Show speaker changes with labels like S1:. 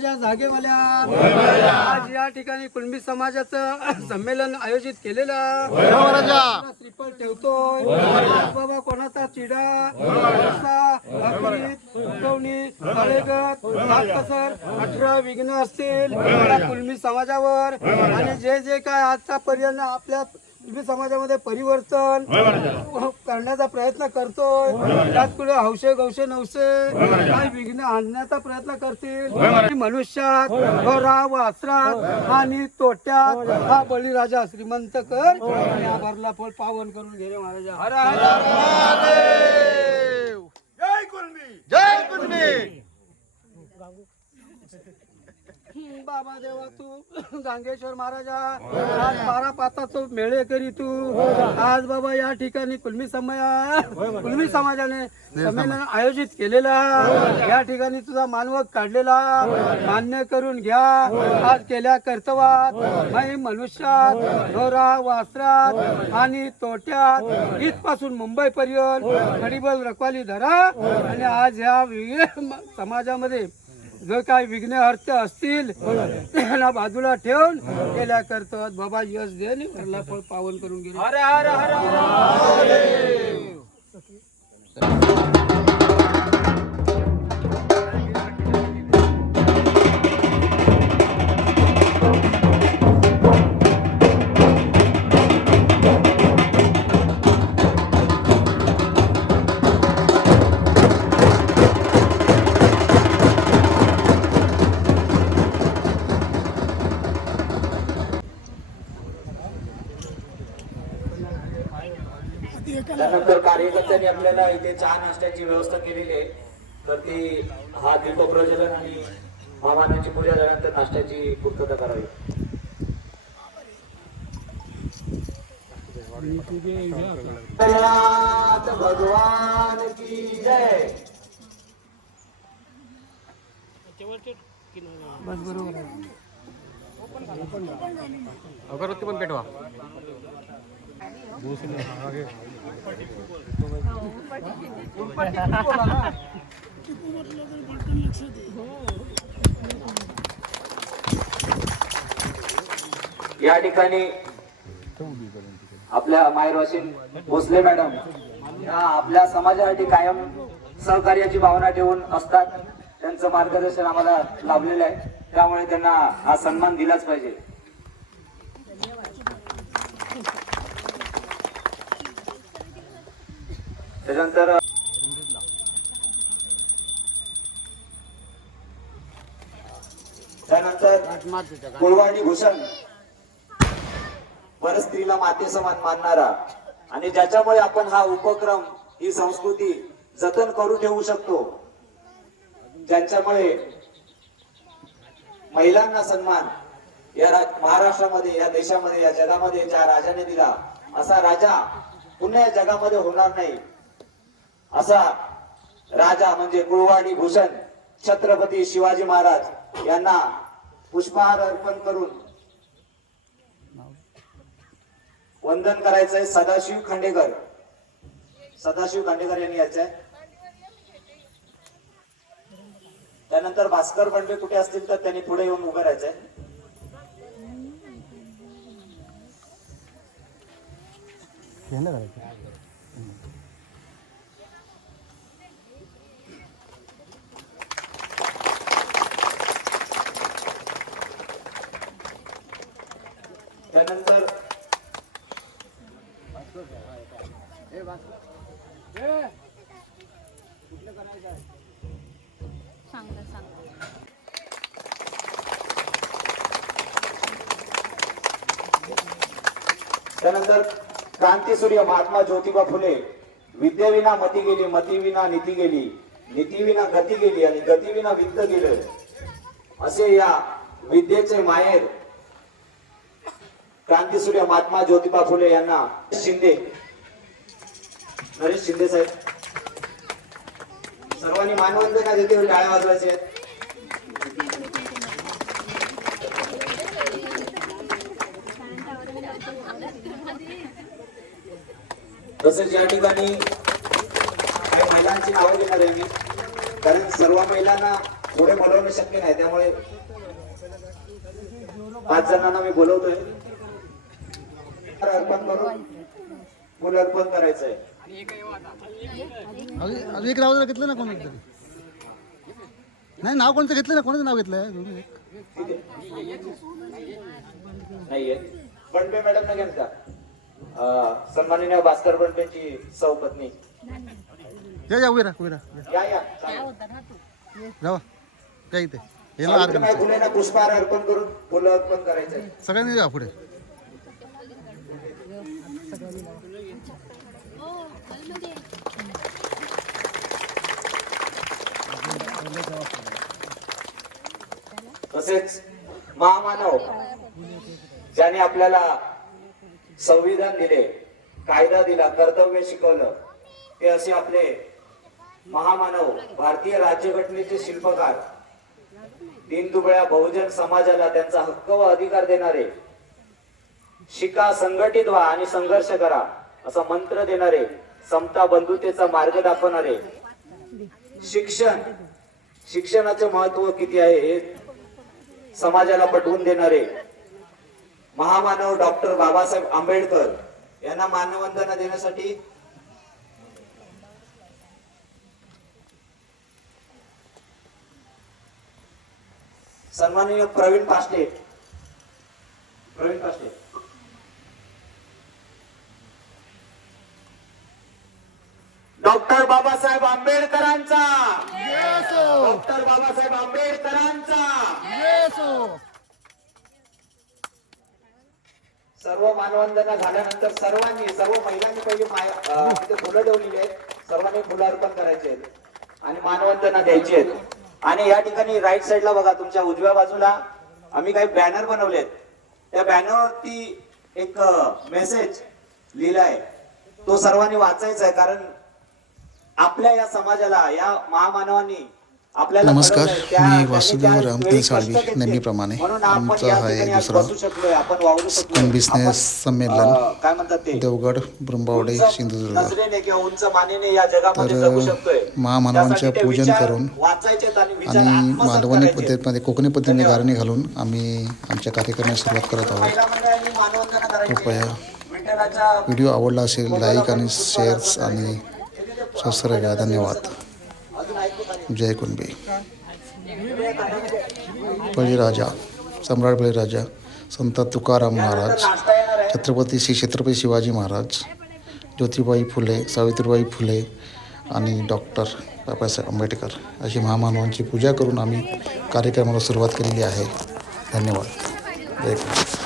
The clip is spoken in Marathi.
S1: माझ्या जागेवाल्या. आज या ठिकाणी कुणबी समाजाचं संमेलन आयोजित केलेलं श्रीफळ ठेवतोय. बाबा कोणाचा चिडा अठरा विघ्न असतील. कुणबी समाजावर. आणि जे जे काय आजचा पर्यंत आपल्या कुणबी समाजामध्ये परिवर्तन करण्याचा प्रयत्न करतोय. त्यात कुठे हौशे गौशे नवसे काही विघ्न आणण्याचा प्रयत्न करतील. मनुष्यात घरा वासरात आणि तोट्यात हा बळीराजा श्रीमंत कर. भरला फळ पावन करून घे रे महाराजा. हर हर
S2: जय कुणबी जय कुणबी
S1: बाबा देवा तू गांगेश्वर महाराजा आज बारा पाताचं मेळे करी तू. आज बाबा या ठिकाणी कुलमी समया कुलमी समाजाने संमेलन आयोजित केलेला. या ठिकाणी तुझा मानवक काढलेला. मान्य करून घ्या. आज केल्या कर्तवात मै मनुष्यात ढोरा वासरात आणि तोट्यात. इथपासून मुंबई पर्यंत खडीबल रखवाली धरा. आणि आज या विविध समाजामध्ये जो काय विघ्न अर्थ असतील त्यांना बाजूला ठेवून केल्या करतात. बाबा यश दे आणि घरला फळ पावन करून गेले हर. हर.
S3: त्यानंतर कार्यकर्त्यांनी आपल्याला इथे चहा नाश्त्याची व्यवस्था केलेली आहे. तर ती हा दीप प्रज्वलन आणि महामानाची पूजा झाल्यानंतर नाश्त्याची पूर्तता करावी. भगवान की जय.
S1: बस बरोबर आहे.
S4: अगरबत्ती पण पेटवा.
S3: या ठिकाणी आपल्या मायरवाशीन भोसले मॅडम या आपल्या समाजासाठी कायम सहकार्याची भावना ठेवून असतात. त्यांचं मार्गदर्शन आम्हाला लाभलेलं आहे. त्यामुळे त्यांना हा सन्मान दिलाच पाहिजे. त्याच्यानंतर त्यानंतर भूषण. पर स्त्रीला माते समान मानणारा. आणि ज्याच्यामुळे आपण हा उपक्रम ही संस्कृती जतन करू ठेवू शकतो ज्यांच्यामुळे महिलांना सन्मान या महाराष्ट्रामध्ये या देशामध्ये या जगामध्ये ज्या राजाने दिला असा राजा पुन्हा या जगामध्ये होणार नाही. असा राजा म्हणजे कुळवाडी भूषण छत्रपती शिवाजी महाराज यांना पुष्पहार अर्पण करून वंदन करायचंय सदाशिव खांडेकर. सदाशिव खांडेकर यांनी यायचंय. त्यानंतर भास्कर बंडे कुठे असतील तर त्यांनी पुढे येऊन उभं राहायचंय. त्यानंतर त्यानंतर क्रांतीसूर्य महात्मा ज्योतिबा फुले विद्येविना मती गेली मतीविना नीती गेली नीतीविना गती गेली आणि गतीविना विद्य गेलं. असे या विद्येचे माहेर क्रांतीसूर्य महात्मा ज्योतिबा फुले यांना शिंदे नरेश शिंदे साहेब. सर्वांनी मानवंदना देते टाळ्या वाजवायचे आहेत. तसेच या ठिकाणी काही महिलांची नावं घेणार आहे मी. कारण सर्व महिलांना पुढे बोलवणं शक्य नाही त्यामुळे पाच जणांना मी बोलवतोय. अर्पण करून फुल अर्पण करायचंय.
S2: अजून अजून एक नाव जरा घेतलं ना कोणी तरी? नाही नाव कोणतं घेतलं ना? कोणाचं नाव एक.
S3: नाहीये. बंडे मॅडम ना घेत सन्माननीय भास्कर बंडेची सौ पत्नी
S2: या या उभे राहा उभे राहा
S3: या या.
S2: जावा. या इथे. याला अर्घ
S3: सावित्रीबाई फुलेंना पुष्पहार अर्पण करून फुल अर्पण करायचंय.
S2: सगळ्यांनी या पुढे.
S3: तसेच महामानव ज्याने आपल्याला संविधान दिले कायदा दिला कर्तव्य शिकवलं ते असे आपले महामानव भारतीय राज्यघटनेचे शिल्पकार दीनदुबळ्या बहुजन समाजाला त्यांचा हक्क व अधिकार देणारे शिका संघटित व्हा आणि संघर्ष करा असा मंत्र देणारे समता बंधुतेचा मार्ग दाखवणारे शिक्षण शिक्षणाचे महत्त्व किती आहे हे समाजाला पटवून देणारे महामानव डॉक्टर बाबासाहेब आंबेडकर यांना मानवंदना देण्यासाठी सन्माननीय प्रवीण पास्टे प्रवीण पास्टे डॉक्टर बाबासाहेब आंबेडकरांचा. डॉक्टर बाबासाहेब आंबेडकरांचा. सर्व मानवंदना झाल्यानंतर सर्वांनी सर्व महिलांनी पहिले तिथे फुलं ठेवलेली आहेत. सर्वांनी फुलं अर्पण करायचे आहेत. आणि मानवंदना द्यायची आहेत. आणि या ठिकाणी राईट साईडला बघा तुमच्या उजव्या बाजूला आम्ही काही बॅनर बनवलेत. त्या बॅनरवरती एक मेसेज लिहिलाय. तो सर्वांनी वाचायचा आहे कारण आपल्या या समाजाला या महामानवांनी
S2: नमस्कार, मी वासुदेव
S3: कष्ट
S2: साळवी. नेहमीप्रमाणे. आमचा हा एक दुसरा स्कूल बिझनेस संमेलन देवगड ब्रंबावडे सिंधुदुर्ग तर,
S3: जगू शकतोय
S2: महामानवांचे
S3: त्यासाठी ते
S2: पूजन करून
S3: आणि
S2: मालवणी. पद्धतीमध्ये कोकणी पद्धतीने. गारणी घालून आम्ही आमच्या कार्यक्रमाला सुरुवात करत आहोत. कृपया व्हिडिओ आवडला असेल लाईक आणि शेअर्स आणि सबस्क्राईब करा धन्यवाद. जय कुणबी. बळीराजा सम्राट बळीराजा संत तुकाराम महाराज छत्रपती श्री छत्रपती शिवाजी महाराज ज्योतिबाई फुले सावित्रीबाई फुले आणि डॉक्टर बाबासाहेब आंबेडकर अशी महामानवांची पूजा करून आम्ही कार्यक्रमाला सुरुवात केलेली आहे. धन्यवाद. जय कुणबी.